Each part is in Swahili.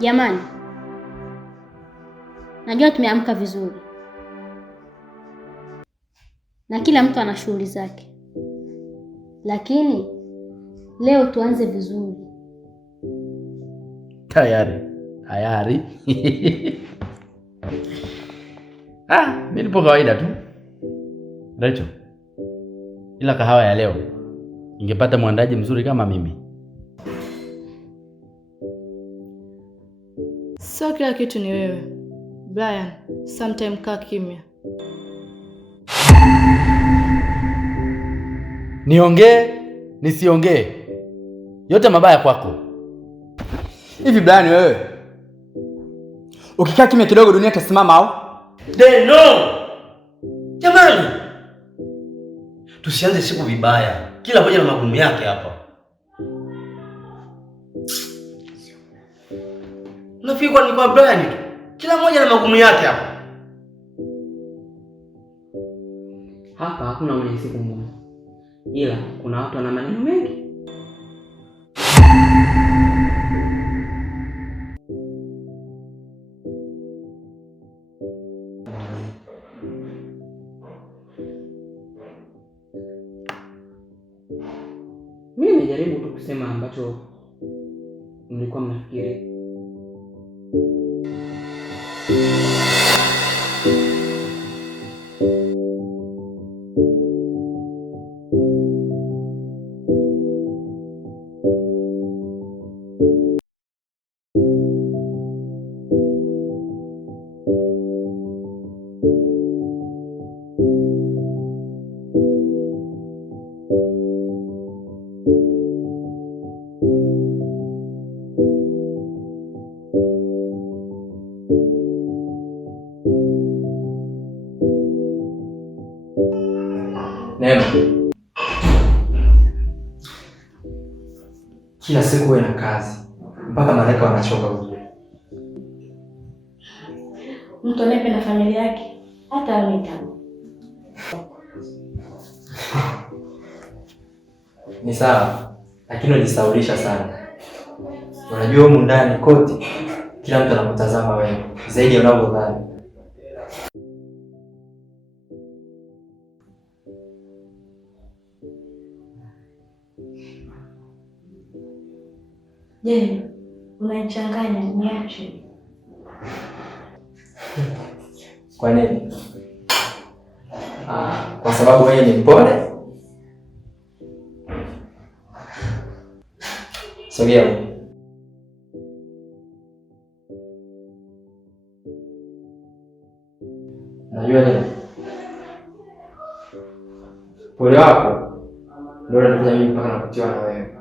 Jamani, najua tumeamka vizuri na kila mtu ana shughuli zake, lakini leo tuanze vizuri. Tayari. Mimi nipo kawaida tu Rachel, ila kahawa ya leo ingepata mwandaji mzuri kama mimi. Sio kila kitu ni wewe Brian, sometime kaa kimya. Niongee nisiongee, yote mabaya kwako. Hivi Brian, wewe ukikaa kimya kidogo dunia itasimama au? No! Jamani, tusianze siku vibaya. Kila mmoja na magumu yake hapa. Nafikiri ni kwa Brian tu. Kila mmoja na magumu yake hapa. Hapa hakuna mwenye siku ngumu, ila kuna watu wana maneno mengi. Mimi nimejaribu tu kusema ambacho mlikuwa mnafikiri. Neema, kila siku wewe na kazi mpaka malaika wanachoka bure. Mtu anayependa familia yake hata anitabu. Ni sawa, lakini unajisaulisha sana. Unajua humu ndani kote kila mtu anakutazama wewe zaidi ya unavyodhani. Je, unachanganya niache? Kwa nini? Kwa sababu wewe ni mpole. Sogea. Najua nini? Pole wako ndio unanifanya mimi mpaka nakutiwa na wewe.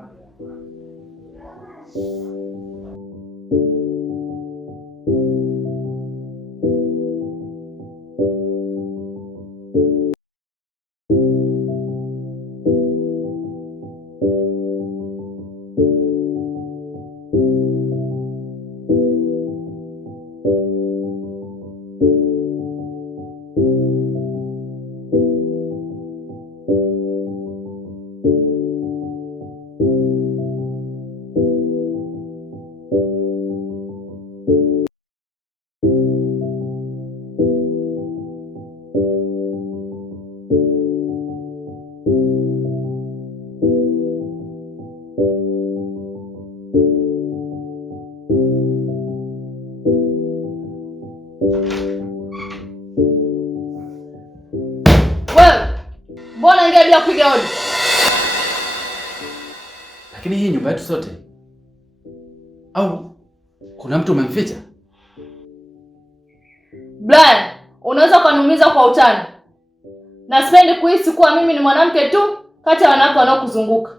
Mbona ingia bila kupiga hodi? Lakini hii nyumba yetu sote. Au kuna mtu umemficha? Brian, unaweza kuniumiza kwa utani. Na sipendi kuhisi kuwa mimi ni mwanamke tu kati ya wanawake wanaokuzunguka.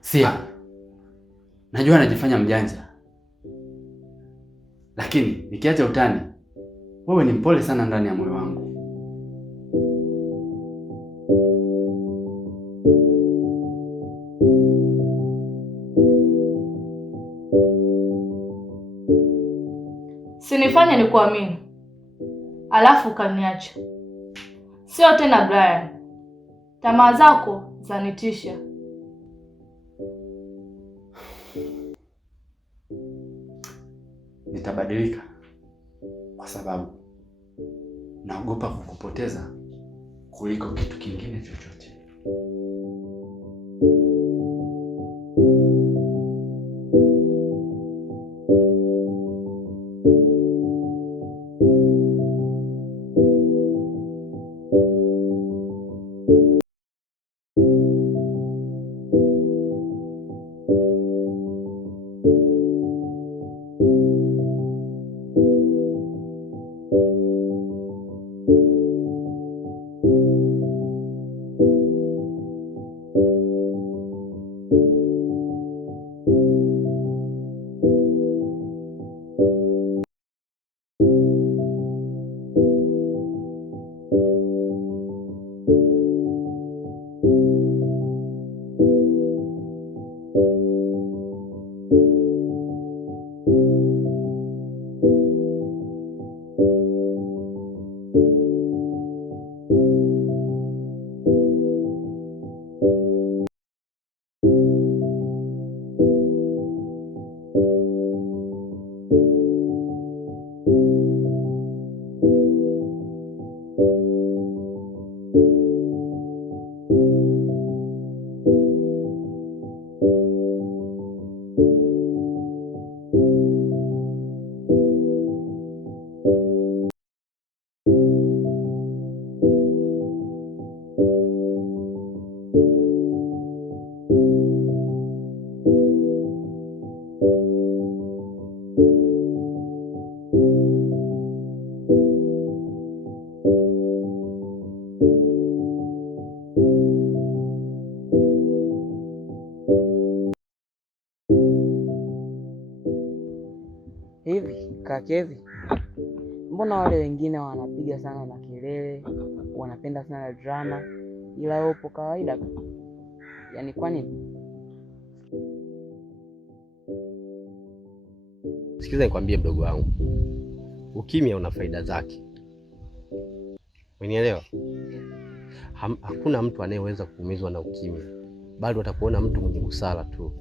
Sia. Najua anajifanya mjanja. Lakini nikiacha utani, wewe ni mpole sana ndani ya moyo wangu. Sinifanye nikuamini. Alafu kaniacha. Sio tena Brian. Tamaa zako zanitisha. nitabadilika, kwa sababu naogopa kukupoteza kuliko kitu kingine chochote. Hivi Kakevi, mbona wale wengine wanapiga sana makelele, wanapenda sana drama, ila wewe upo kawaida? Yaani kwa nini? Sikiza nikwambie mdogo wangu, ukimya una faida zake. Unielewa? Hakuna mtu anayeweza kuumizwa na ukimya, bado atakuona mtu mwenye busara tu.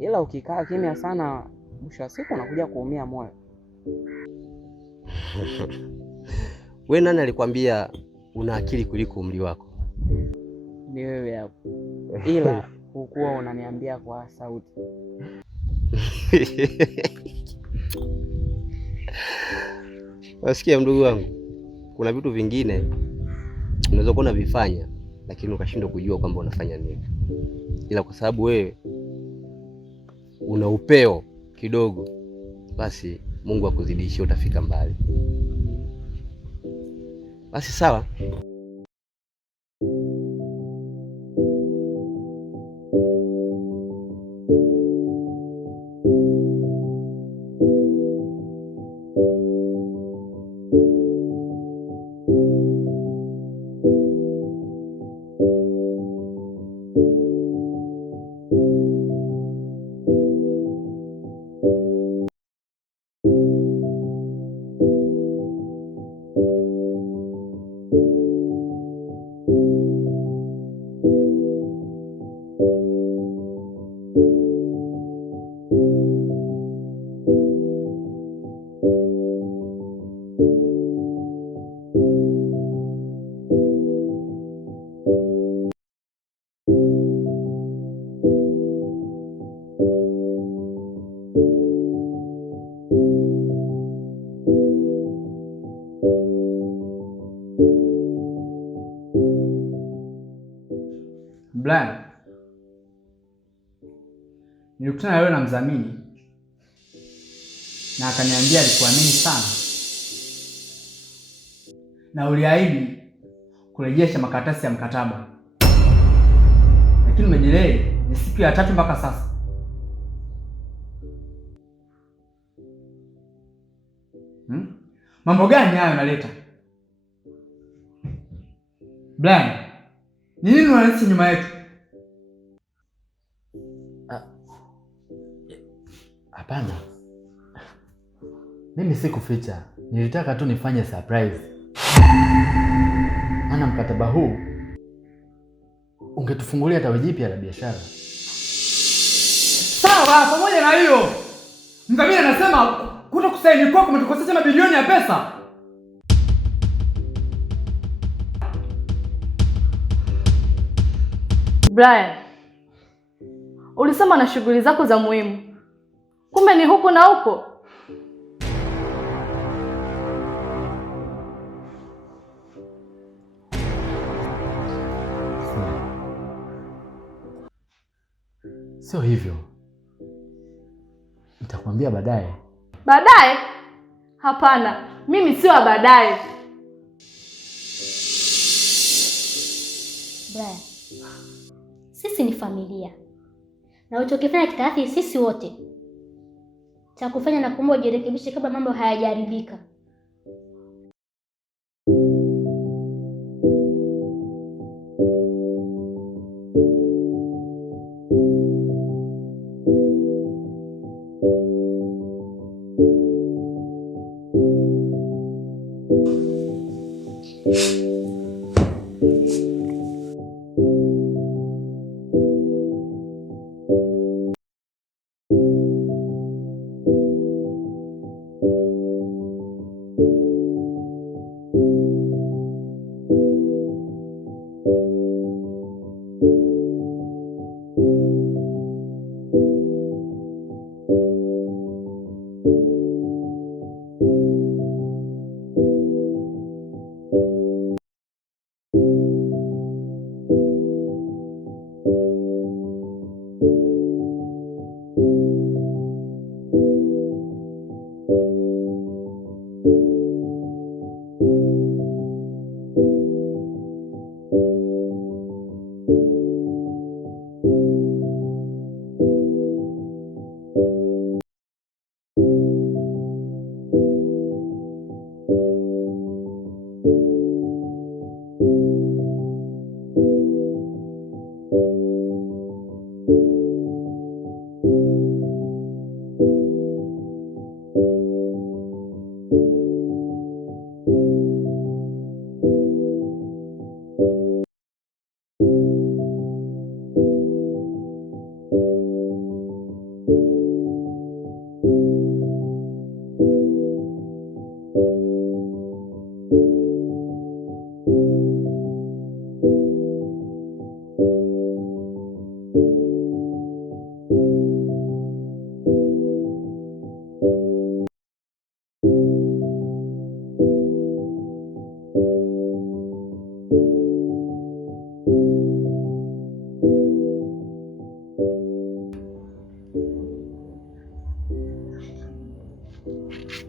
Ila ukikaa kimya sana, mwisho wa siku unakuja kuumia moyo. Wewe nani alikwambia una akili kuliko umri wako? Ni wewe hapo. Ila hukuwa unaniambia kwa sauti. Wasikia mdogo wangu, kuna vitu vingine unaweza kuwa unavifanya lakini ukashindwa kujua kwamba unafanya nini, ila kwa sababu wewe una upeo kidogo, basi Mungu akuzidishie, utafika mbali. Basi sawa. Brian, nilikutana leo na mdhamini na akaniambia alikuamini sana na uliahidi kurejesha makaratasi ya mkataba, lakini umedelay. Ni siku ya 3 mpaka sasa. Mambo gani hayo unaleta? Brian, ni nini unaleta nyuma yetu? Hapana. Mimi sikuficha. Nilitaka tu nifanye surprise. Maana mkataba huu ungetufungulia tawi jipya la biashara. Sawa, pamoja na hiyo, Mdhamini anasema kuto kusaini kwako kumetukosesha mabilioni ya pesa. Brian, ulisema na shughuli zako za muhimu, kumbe ni huku na huko. Sio hivyo, nitakwambia baadaye. Baadaye? Hapana, mimi sio baadaye. Brian, sisi ni familia na ulichokifanya kitaathiri sisi wote. Cha kufanya na kuomba ujirekebishe kabla mambo hayajaribika.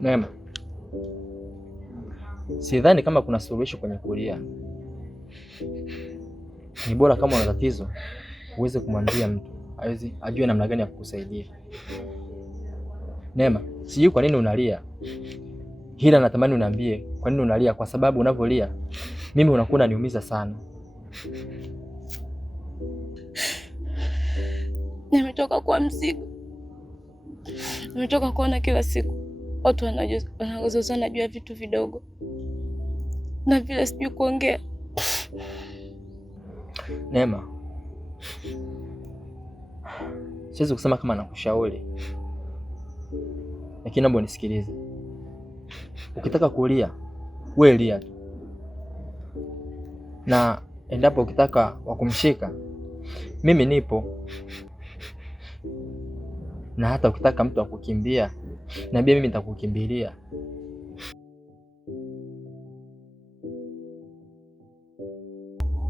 Neema, sidhani kama kuna suluhisho kwenye kulia. Ni bora kama una tatizo uweze kumwambia mtu ajue namna gani ya kukusaidia. Neema, sijui kwa nini unalia, ila natamani uniambie kwa nini unalia, kwa sababu unavyolia mimi unakuwa unaniumiza sana. Nimetoka kwa mzigo, nimetoka kuona kila siku watu wanazozana juu ya vitu vidogo, na vile sijui kuongea. Neema, siwezi kusema kama nakushauri, lakini naomba unisikilize. Ukitaka kulia, wewe lia tu, na endapo ukitaka wakumshika, mimi nipo, na hata ukitaka mtu akukimbia, niambie, mimi nitakukimbilia.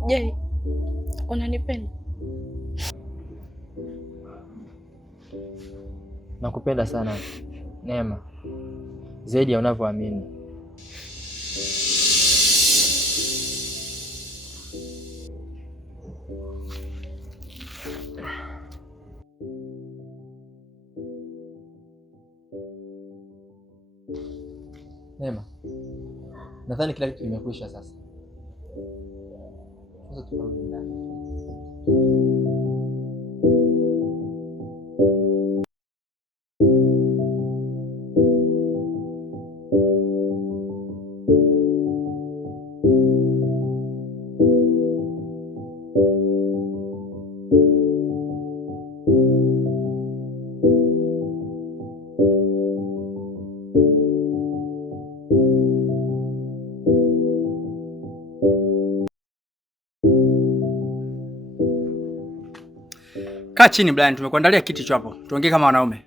Je, unanipenda? Nakupenda sana Neema, zaidi ya unavyoamini. Neema, nadhani kila kitu kimekwisha sasa. Sasa tukarudi ndani. Kaa chini Brian, tumekuandalia kiti hicho hapo. Tuongee kama wanaume.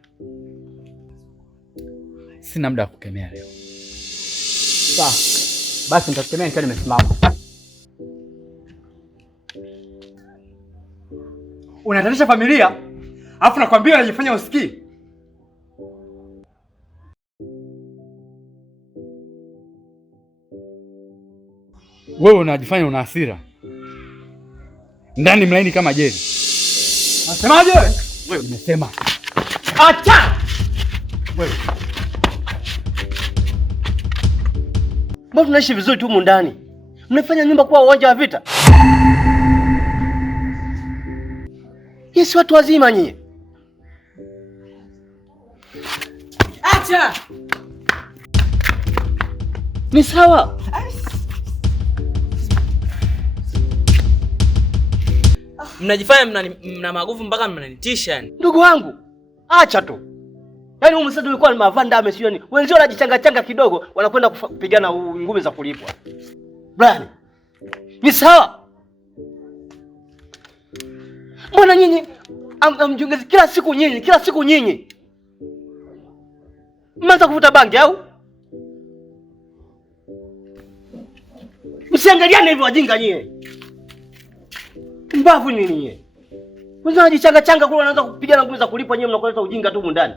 Sina muda wa kukemea leo. Sawa. Basi nitakemea nikiwa nimesimama. Unatatiza familia? Alafu nakwambia unajifanya usikii. Wewe unajifanya una hasira. Ndani mlaini kama jeli. Unasemaje wewe? Wewe nimesema. Acha! Wewe. Mbona tunaishi vizuri tu humu ndani? Mnafanya nyumba kuwa uwanja wa vita? Yes, watu wazima nyie. Acha! Ni sawa. Mnajifanya mna maguvu mpaka mnanitisha yani. Ndugu wangu, acha tu. Yaani huyu msadu ulikuwa ni mavanda amesioni. Wenzio wanajichanga changa kidogo wanakwenda kupigana ngumi za kulipwa. Brian. Ni sawa. Mbona nyinyi amjongezi kila siku nyinyi? Mmeanza kuvuta bangi au? Msiangaliane hivyo wajinga nyie. Mbavu nini nyie? Wenzio wanajichanga changa kule wanaanza kupigana ngumi za kulipwa, nyinyi mnakoleta ujinga tu ndani.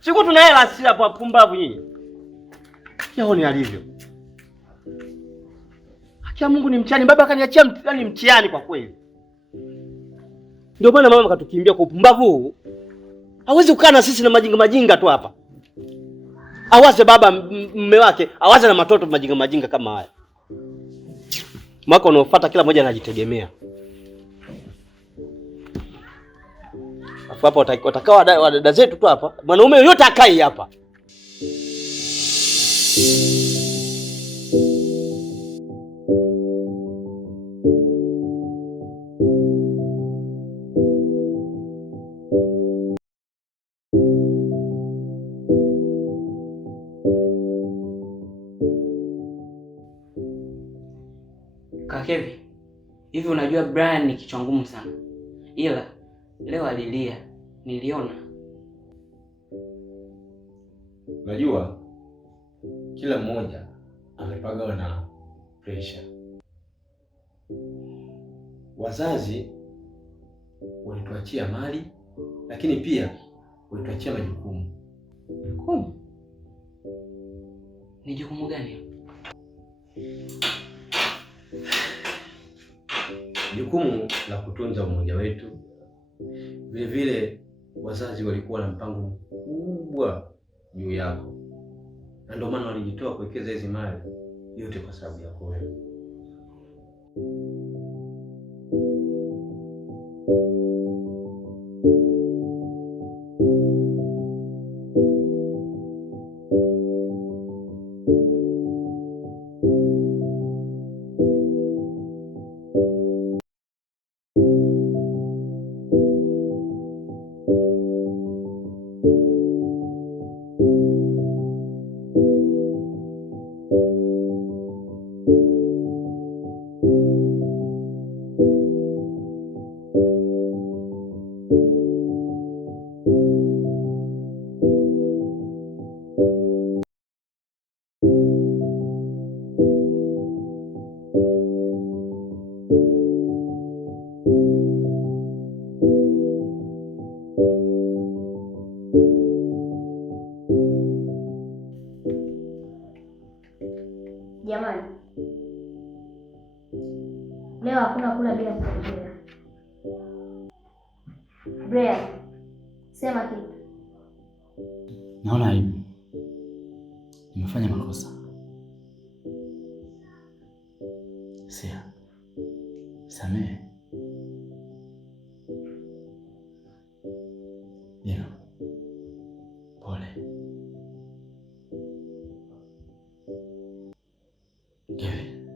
Siku tuna hela asili hapo pumbavu nyinyi. Yaoni alivyo. Haki ya Mungu ni mtihani, baba akaniachia mtihani kwa kweli. Ndio maana mama katukimbia kwa upumbavu huu. Hawezi kukaa na sisi na majinga tu hapa. Awaze baba mume wake, awaze na matoto majinga kama haya. Mwaka unaofuata kila mmoja anajitegemea. Afu hapa watakao wadada zetu tu hapa. Mwanaume yote akai hapa. Kakevi, hivi unajua Brian ni kichwa ngumu sana. Ila leo alilia, niliona. Unajua kila mmoja amepagawa na pressure. Wazazi walituachia mali, lakini pia walituachia majukumu. Jukumu? Ni jukumu gani? Jukumu la kutunza umoja wetu. Vile vile wazazi walikuwa na mpango mkubwa juu yako, na ndio maana walijitoa kuwekeza hizi mali yote kwa sababu yako wewe. Jamani, leo hakuna kula bila kuongea. Brian, sema kitu. Naona aibu. Nimefanya makosa. Sia. Samehe. Ndio. Pole. Kevi.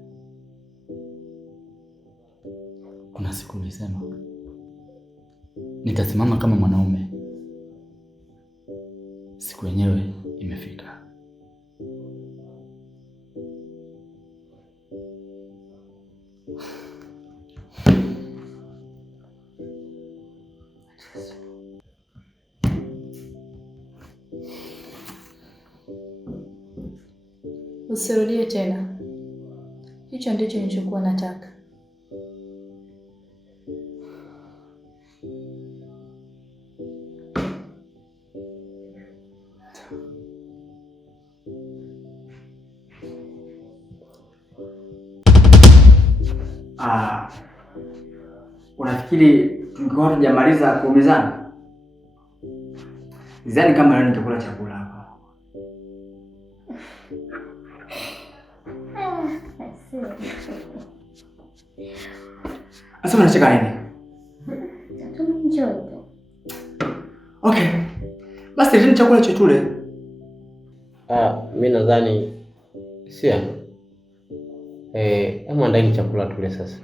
Kuna siku nilisema nitasimama kama mwanaume. Siku yenyewe imefika. Usirudie tena. Hicho ndicho nilichokuwa nataka. Unafikiri tungekuwa tujamaliza kuumizana? Sidhani kama leo nitakula chakula hapa. Sasa unacheka nini? Enjoy tu. Okay. Basi lini chakula chetu tule? Mimi nadhani sio. Hebu andaeni chakula tule sasa.